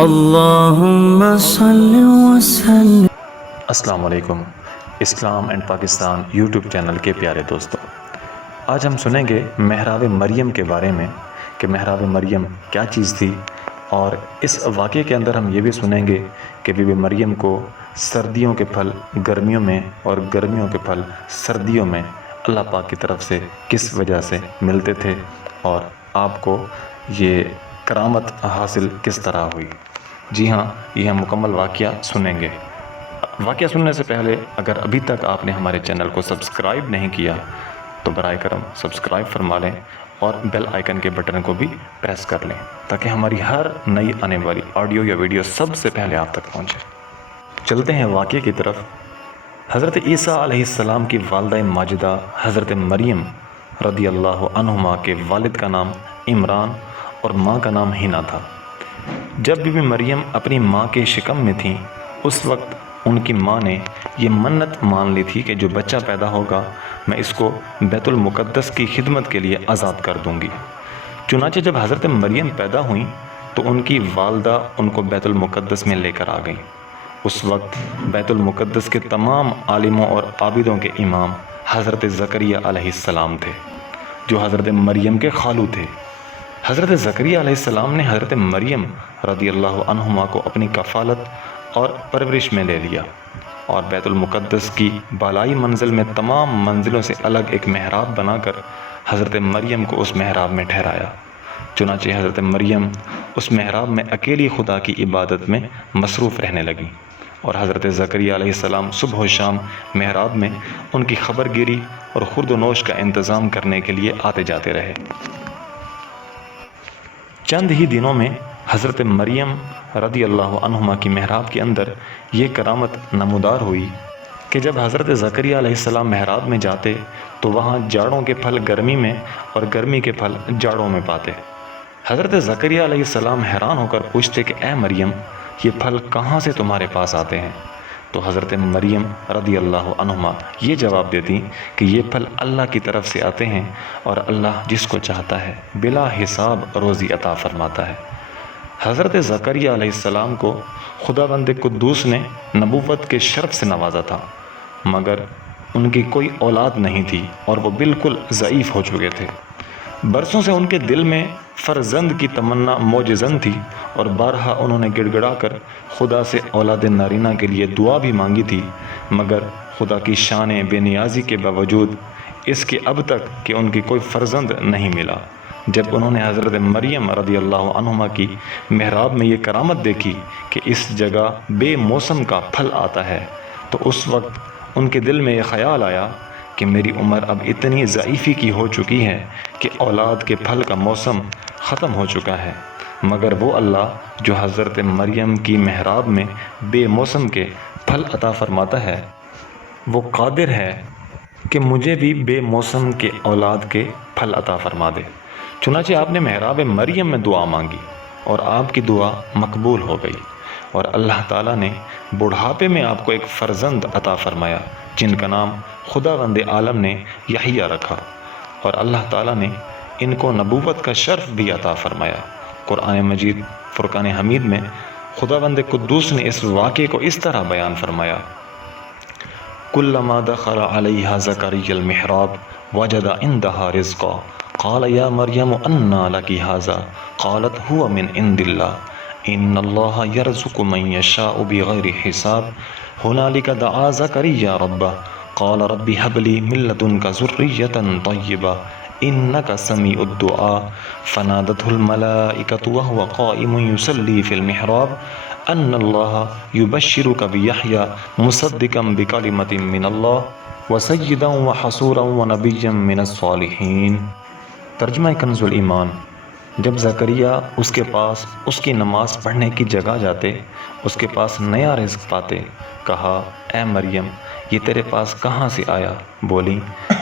اللہم صلی وسلم۔ السلام علیکم، اسلام اینڈ پاکستان یوٹیوب چینل کے پیارے دوستوں، آج ہم سنیں گے محراب مریم کے بارے میں کہ محراب مریم کیا چیز تھی، اور اس واقعے کے اندر ہم یہ بھی سنیں گے کہ بی بی مریم کو سردیوں کے پھل گرمیوں میں اور گرمیوں کے پھل سردیوں میں اللہ پاک کی طرف سے کس وجہ سے ملتے تھے، اور آپ کو یہ کرامت حاصل کس طرح ہوئی۔ جی ہاں، یہ ہم مکمل واقعہ سنیں گے۔ واقعہ سننے سے پہلے اگر ابھی تک آپ نے ہمارے چینل کو سبسکرائب نہیں کیا تو برائے کرم سبسکرائب فرما لیں اور بیل آئیکن کے بٹن کو بھی پریس کر لیں تاکہ ہماری ہر نئی آنے والی آڈیو یا ویڈیو سب سے پہلے آپ تک پہنچے۔ چلتے ہیں واقعے کی طرف۔ حضرت عیسیٰ علیہ السلام کی والدہ ماجدہ حضرت مریم رضی اللہ عنہما کے والد کا نام عمران اور ماں کا نام حنا تھا۔ جب بی بی مریم اپنی ماں کے شکم میں تھیں، اس وقت ان کی ماں نے یہ منت مان لی تھی کہ جو بچہ پیدا ہوگا میں اس کو بیت المقدس کی خدمت کے لیے آزاد کر دوں گی۔ چنانچہ جب حضرت مریم پیدا ہوئیں تو ان کی والدہ ان کو بیت المقدس میں لے کر آ گئیں۔ اس وقت بیت المقدس کے تمام عالموں اور عابدوں کے امام حضرت زکریہ علیہ السلام تھے، جو حضرت مریم کے خالو تھے۔ حضرت زکریہ علیہ السلام نے حضرت مریم رضی اللہ عنہما کو اپنی کفالت اور پرورش میں لے لیا، اور بیت المقدس کی بالائی منزل میں تمام منزلوں سے الگ ایک محراب بنا کر حضرت مریم کو اس محراب میں ٹھہرایا۔ چنانچہ حضرت مریم اس محراب میں اکیلی خدا کی عبادت میں مصروف رہنے لگیں، اور حضرت زکریہ علیہ السلام صبح و شام محراب میں ان کی خبر گیری اور خورد و نوش کا انتظام کرنے کے لیے آتے جاتے رہے۔ چند ہی دنوں میں حضرت مریم رضی اللہ عنہما کی محراب کے اندر یہ کرامت نمودار ہوئی کہ جب حضرت زکریہ علیہ السلام محراب میں جاتے تو وہاں جاڑوں کے پھل گرمی میں اور گرمی کے پھل جاڑوں میں پاتے۔ حضرت زکریہ علیہ السلام حیران ہو کر پوچھتے کہ اے مریم، یہ پھل کہاں سے تمہارے پاس آتے ہیں؟ تو حضرت مریم رضی اللہ عنہما یہ جواب دیتی کہ یہ پھل اللہ کی طرف سے آتے ہیں، اور اللہ جس کو چاہتا ہے بلا حساب روزی عطا فرماتا ہے۔ حضرت زکریہ علیہ السلام کو خداوند قدوس نے نبوت کے شرف سے نوازا تھا، مگر ان کی کوئی اولاد نہیں تھی اور وہ بالکل ضعیف ہو چکے تھے۔ برسوں سے ان کے دل میں فرزند کی تمنا موجزن تھی، اور بارہا انہوں نے گڑ گڑا کر خدا سے اولاد نارینہ کے لیے دعا بھی مانگی تھی، مگر خدا کی شان بے نیازی کے باوجود اس کے اب تک کہ ان کی کوئی فرزند نہیں ملا۔ جب انہوں نے حضرت مریم رضی اللہ عنہما کی محراب میں یہ کرامت دیکھی کہ اس جگہ بے موسم کا پھل آتا ہے، تو اس وقت ان کے دل میں یہ خیال آیا کہ میری عمر اب اتنی ضعیفی کی ہو چکی ہے کہ اولاد کے پھل کا موسم ختم ہو چکا ہے، مگر وہ اللہ جو حضرت مریم کی محراب میں بے موسم کے پھل عطا فرماتا ہے، وہ قادر ہے کہ مجھے بھی بے موسم کے اولاد کے پھل عطا فرما دے۔ چنانچہ آپ نے محراب مریم میں دعا مانگی، اور آپ کی دعا مقبول ہو گئی، اور اللہ تعالیٰ نے بڑھاپے میں آپ کو ایک فرزند عطا فرمایا جن کا نام خداوند عالم نے یحییٰ رکھا، اور اللہ تعالیٰ نے ان کو نبوت کا شرف بھی عطا فرمایا۔ قرآن مجید فرقان حمید میں خداوند قدوس نے اس واقعے کو اس طرح بیان فرمایا: کلما دخل علیہا زکریا المحراب وجد عندہا رزقا قال یا مریم انا لک ھذا قالت هو من عند اللہ ان اللہ یرزق من یشاء بغیر حساب ہنالک دعا زکریا ربہ قال رب ھب لی من لدنک ذریۃ طیبہ انک سمیع الدعاء فنادته الملائکۃ وهو قائم یصلی فی المحراب ان اللہ یبشرک بیحییٰ مصدقا بکلمۃ من اللہ وسیدا وحصورا ونبیا من الصالحین۔ ترجمہ کنز الایمان۔ جب زکریا اس کے پاس اس کی نماز پڑھنے کی جگہ جاتے، اس کے پاس نیا رزق پاتے، کہا اے مریم یہ تیرے پاس کہاں سے آیا؟ بولی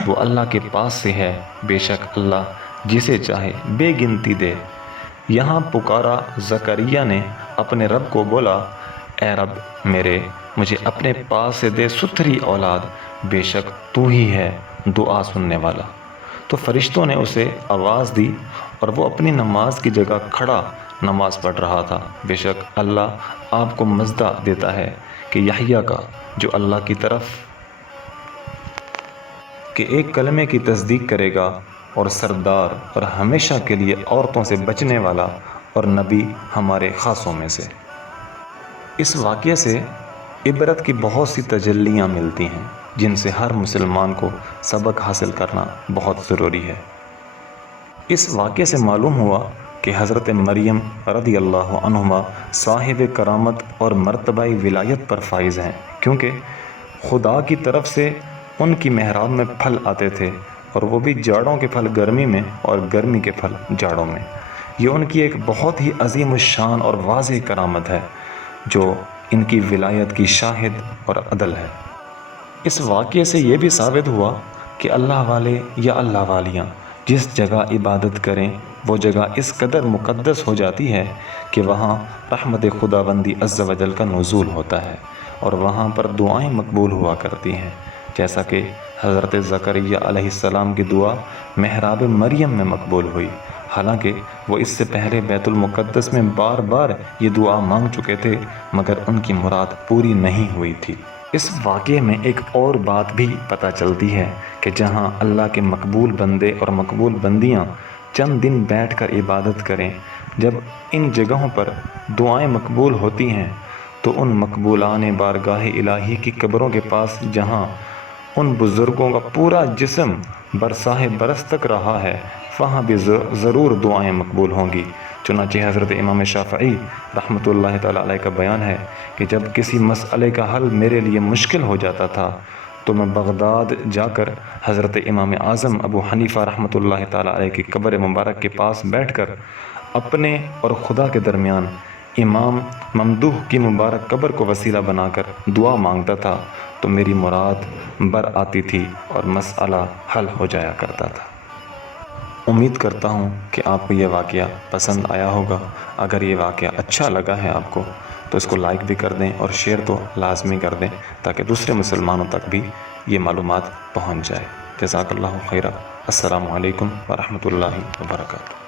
وہ اللہ کے پاس سے ہے، بے شک اللہ جسے چاہے بے گنتی دے۔ یہاں پکارا زکریا نے اپنے رب کو، بولا اے رب میرے، مجھے اپنے پاس سے دے ستھری اولاد، بے شک تو ہی ہے دعا سننے والا۔ تو فرشتوں نے اسے آواز دی اور وہ اپنی نماز کی جگہ کھڑا نماز پڑھ رہا تھا۔ بے شک اللہ آپ کو مزدہ دیتا ہے کہ یحییٰ کا، جو اللہ کی طرف کہ ایک کلمے کی تصدیق کرے گا اور سردار اور ہمیشہ کے لیے عورتوں سے بچنے والا اور نبی ہمارے خاصوں میں سے۔ اس واقعے سے عبرت کی بہت سی تجلیاں ملتی ہیں جن سے ہر مسلمان کو سبق حاصل کرنا بہت ضروری ہے۔ اس واقعے سے معلوم ہوا کہ حضرت مریم رضی اللہ عنہما صاحب کرامت اور مرتبہ ولایت پر فائز ہیں، کیونکہ خدا کی طرف سے ان کی محراب میں پھل آتے تھے، اور وہ بھی جاڑوں کے پھل گرمی میں اور گرمی کے پھل جاڑوں میں۔ یہ ان کی ایک بہت ہی عظیم الشان اور واضح کرامت ہے جو ان کی ولایت کی شاہد اور عدل ہے۔ اس واقعے سے یہ بھی ثابت ہوا کہ اللہ والے یا اللہ والیاں جس جگہ عبادت کریں وہ جگہ اس قدر مقدس ہو جاتی ہے کہ وہاں رحمت خداوندی عز و جل کا نزول ہوتا ہے، اور وہاں پر دعائیں مقبول ہوا کرتی ہیں، جیسا کہ حضرت زکریا علیہ السلام کی دعا محراب مریم میں مقبول ہوئی، حالانکہ وہ اس سے پہلے بیت المقدس میں بار بار یہ دعا مانگ چکے تھے، مگر ان کی مراد پوری نہیں ہوئی تھی۔ اس واقعے میں ایک اور بات بھی پتہ چلتی ہے کہ جہاں اللہ کے مقبول بندے اور مقبول بندیاں چند دن بیٹھ کر عبادت کریں، جب ان جگہوں پر دعائیں مقبول ہوتی ہیں تو ان مقبولان بارگاہ الہی کی قبروں کے پاس جہاں ان بزرگوں کا پورا جسم برساہ برس تک رہا ہے، وہاں بھی ضرور دعائیں مقبول ہوں گی۔ چنانچہ حضرت امام شافعی رحمۃ اللہ تعالیٰ علیہ کا بیان ہے کہ جب کسی مسئلے کا حل میرے لیے مشکل ہو جاتا تھا تو میں بغداد جا کر حضرت امام اعظم ابو حنیفہ رحمۃ اللہ تعالیٰ علیہ کی قبر مبارک کے پاس بیٹھ کر اپنے اور خدا کے درمیان امام ممدوح کی مبارک قبر کو وسیلہ بنا کر دعا مانگتا تھا، تو میری مراد بر آتی تھی اور مسئلہ حل ہو جایا کرتا تھا۔ امید کرتا ہوں کہ آپ کو یہ واقعہ پسند آیا ہوگا۔ اگر یہ واقعہ اچھا لگا ہے آپ کو تو اس کو لائک بھی کر دیں اور شیئر تو لازمی کر دیں تاکہ دوسرے مسلمانوں تک بھی یہ معلومات پہنچ جائے۔ جزاک اللہ خیرہ۔ السلام علیکم ورحمۃ اللہ وبرکاتہ۔